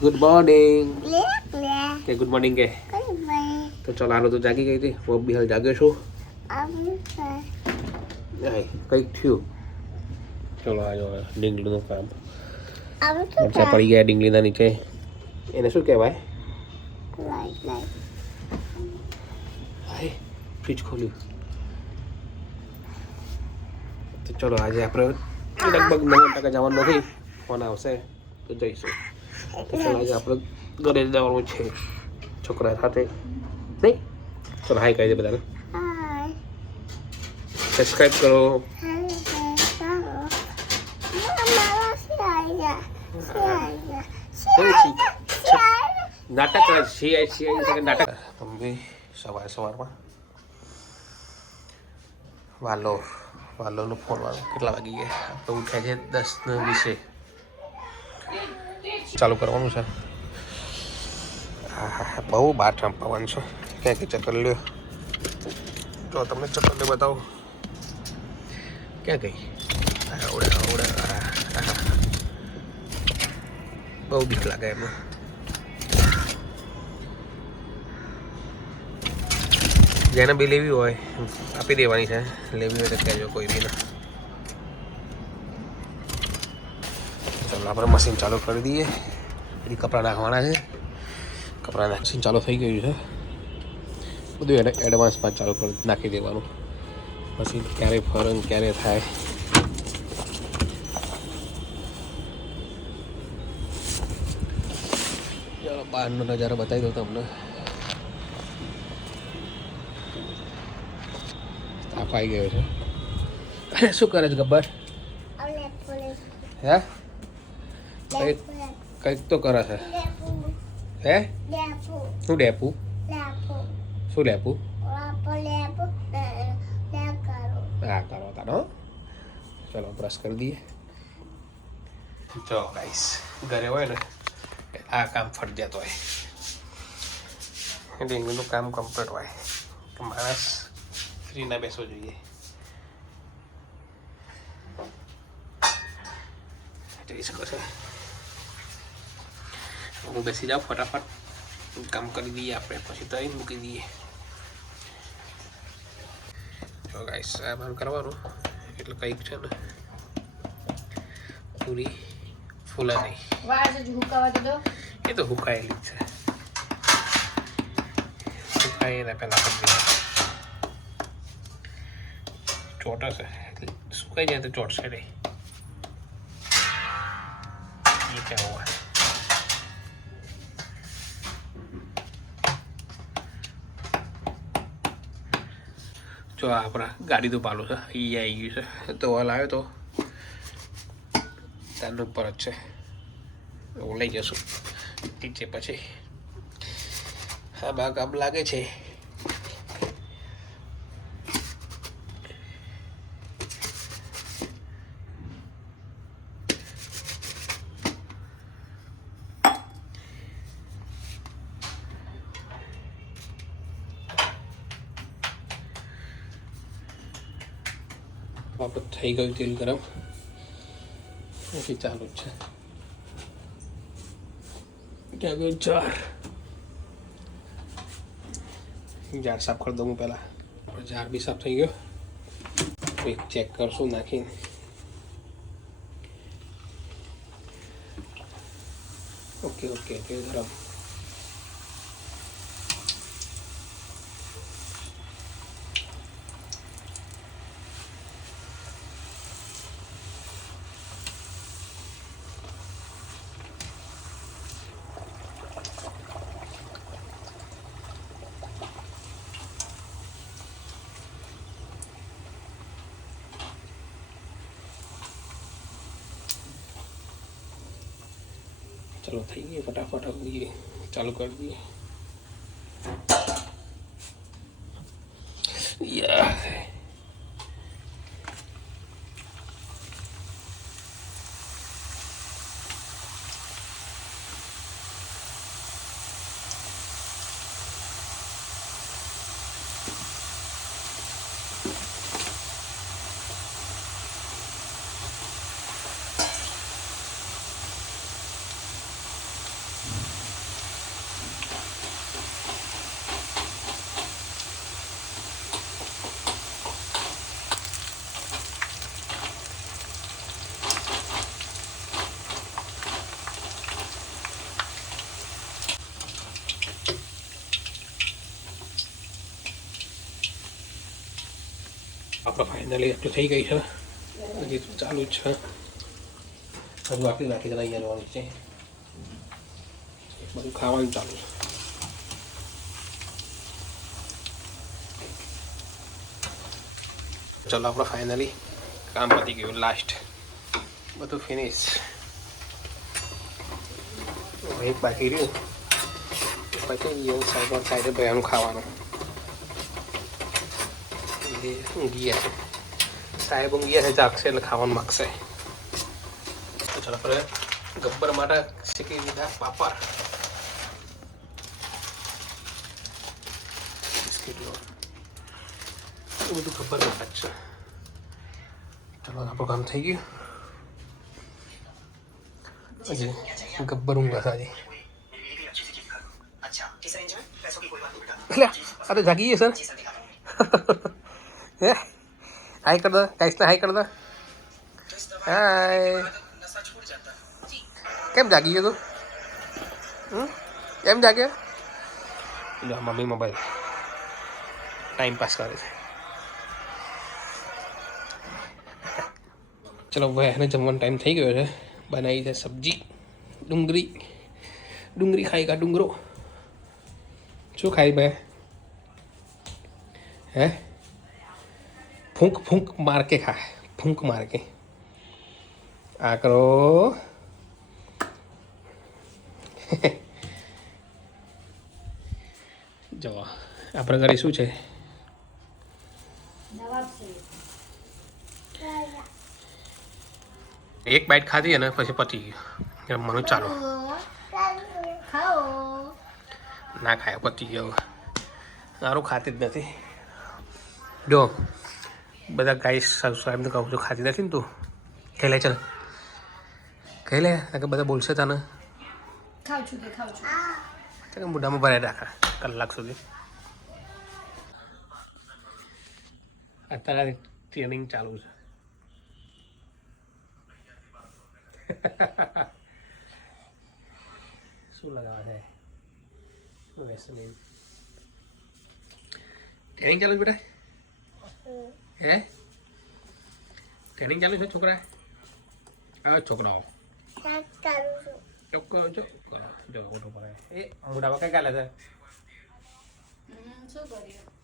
Good morning કે good morning કે તો ચાલો આનો તો જાગી ગઈ હતી. હું બી હાલ જાગ્યો છું. કંઈક થયું. ચલો આજો ડીંગલીનું કામ. મરચા પડી ગયા ડીંગલીના નીચે એને શું કહેવાય? ફ્રીજ ખોલ્યું. તો ચલો આજે આપણે લગભગ નવ ટકા જવાનું નથી. ફોન આવશે તો જઈશું. ચલો આજે આપણે ઘરે જ જવાનું છે છોકરા સાથે નહીં ચલો હાય કહી દે બધાને હાય સબસ્ક્રાઈબ કરો હાય ચાલો મારા સિયા સિયા કઈ છી? સિયા નાટક કરે છે સીઆઈ સીઆઈ છે કે નાટક મમ્મી સવાર સવારમાં વાલો વાલોનો ફોન વાળો કેટલા વાગી ગયા આપણે ઉઠ્યા છે દસ ને વીસે ચાલુ કરવાનું છે. હા બહુ બાર પવન છે. ક્યાં ક્યાં ચક્કર લ્યો. જો તમને ચક્કર લે બતાવો. ક્યાં ગઈ? આવડે આવડે. બહુ બીક લાગે એમાં. જેને બી લેવી હોય આપી દેવાની છે. લેવી હોય તો કહેજો કોઈ બી ના. ચાલો આપણે મશીન ચાલુ કરી દઈએ. પછી કપડાં નાખવાના છે. કપડાં નાખ મશીન ચાલુ થઈ ગયું છે. બધું એડ એડવાન્સમાં ચાલુ કરી નાખી દેવાનું. મશીન ક્યારે ફરન ક્યારે થાય. ચાલો બહારનો નજારો બતાવી દઉં તમને. તાપ આવી ગયો છે. અરે શું કરે છે ગબ્બર? હે? કંઈક કંઈક તો કરે છે. હે? શું ડેપુ શું લેપુ? હા કરો. તારો ચલો બ્રશ કરી દઈએ. જો ગાઈસ ઘરે હોય ને આ કામ ફરજિયાત હોય. ડેંગુનું કામ કમ્પ્લીટ હોય. કે માણસ ફ્રી ના બેસવો જોઈએ. જોઈ શકો છો હું બેસી જાઉં ફટાફટ કામ કરી દઈએ આપણે પછી તરી મૂકી દઈએ જો ગાઈસ આ બાર કરવાનું એટલે કંઈક છે ને પૂરી ફૂલે નહીં વાર છે હુકાવા તો દો એ તો હુકાયેલી જ છે હુકાય એના પહેલાં કરી દેવાનું ચોટશે એટલે સુકાઈ જાય તો ચોટશે નહીં એ કેવું જો આપણા ગાડી તો પાલું છે. એ આવી ગયું છે. તો હાલ આવ્યો તો. ત્યાંનું ઉપર જ છે. હું લઈ જશું નીચે પછી. હા બા કામ લાગે છે. આપણે થઈ ગયું તેલ ગરમ. પછી ચાલુ જ છે. ત્યાં ગયું જાર જાર સાફ કરી દઉં હું પહેલાં. જાર બી સાફ થઈ ગયો. એક ચેક કરશું નાખીને. ઓકે ઓકે તેલ ગરમ. ચલો થઈ ગઈ ફટાફટ અગલી ચાલુ કરી દઈએ. ફાઇનલી એટલું થઈ ગઈ છે. હજી ચાલુ જ છે. હજુ આટલી નાખી દે અહીંયા છે બધું ખાવાનું ચાલુ છે. ચલો આપણે ફાઇનલી કામ પતી ગયું લાસ્ટ બધું ફિનિશ એક બાકી રહ્યું. પછી ગયું સાઈડ સાઈડે ભયાનું ખાવાનું. છે સાહેબ ઊંઘી છે જાગશે એટલે ખાવાનું માગશે. તો ચાલો આપણે ગબ્બર માટે શીખી લીધા પાપડ. એ બધું ગબ્બર માટે છે. ચાલો આપણું કામ થઈ ગયું. હજી ગબ્બર ઊંઘા સાજી જાગી ગયો સર હે? હાય કર દો. ગાઈસને હાય કર દો. હાય કેમ જાગી ગયો તું? કેમ જાગ્યો? લો મમ્મી મોબાઈલ ટાઈમ પાસ કરે છે. ચલો એને જમવાનો ટાઈમ થઈ ગયો છે. બનાવી છે સબ્જી, ડુંગળી. ડુંગળી ખાઈ કા ડુંગરો. શું ખાઈ ભાઈ? હે? ફૂંક ફૂંક માર કે ખા. ફૂંક માર કે. આ કરો. જો આપણા ઘરે શું છે? એક બાઈટ ખાધી અને પછી પતી ગયું. રમવાનું ચાલો. ના ખાય, પતી ગયો. સારું ખાતી જ નથી. જો બધા ગાય સબસ્ક્રાઈબ કહું છું ખાતી નથી ને તું. ખાઈ લે ચાલ. ખાઈ લે કારણ કે બધા બોલશે તને. ખાઉં છું કે ખાઉં છું. ચાલ કે મોઢામાં ભરાઈ રાખા કલાક સુધી. અત્યારે ટ્રેનિંગ ચાલુ છે. શું લગાવે છે? વેસલીન? ટ્રેનિંગ ચાલુ છે બેટા? હે? ટ્રેનિંગ ચાલુ છે છોકરા? આ છોકરાઓ. ચોખ્ખો જો મોટો પડે એ મોઢામાં કઈ ગાલે છે? હમ, શું કર્યું?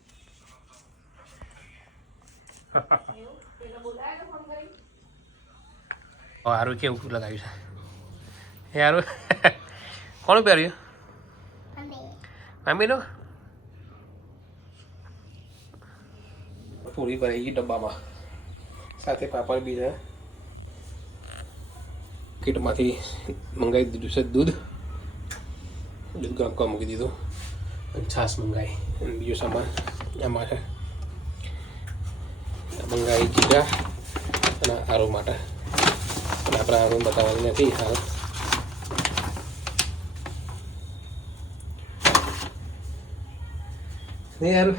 હારું કેવું લગાવ્યું છે? એ હારું. કોણ પહેર્યું? મમ્મી. મમ્મીનો? પૂરી ભરાઈ ગઈ ડબ્બામાં સાથે પાપડ બી છે કીટમાંથી મંગાવી દીધું છે દૂધ દૂધ ગરમ કરવા મૂકી દીધું અને છાશ મંગાવી અને બીજો સામાન એમાં છે આ મંગાવી જીરા અને આરો માટે અને આપણે આરો બતાવવાની નથી હાલ ને યાર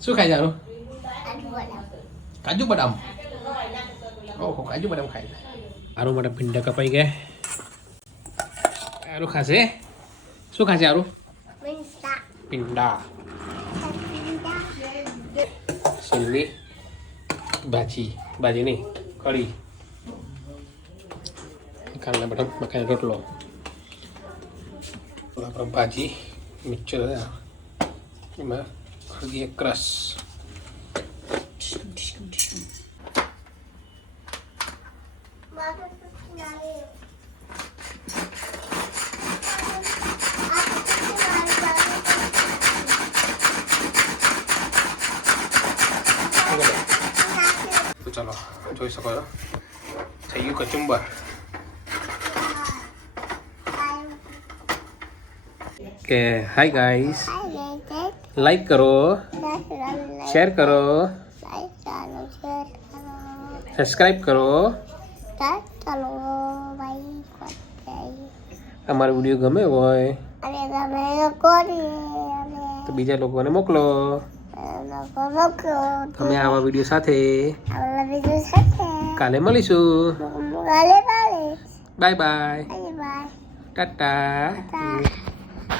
શું ખાય આલુ કાજુ બદામ ઓહો કાજુ બદામ ખાય આરું માટે ભીંડા કપાઈ ગયા આરું ખાશે શું ખાશે આરું ભીંડા સિંગની ભાજી ભાજી નહીં કઢી કાલના બટામ મકાઈ રોટલો આપણે ભાજી મિક્સર એમાં હળદી એક ક્રશ મારું નામે તો ચાલો જોઈ શકો છો થઈ ગયું કચુંબર કે હાય ગાઈસ લાઈક કરો. શેર કરો. સબસ્ક્રાઈબ કરો. અમારો વીડિયો ગમે હોય તો બીજા લોકોને મોકલો. તમે આવા વીડિયો સાથે કાલે મળીશું. Bye bye Tata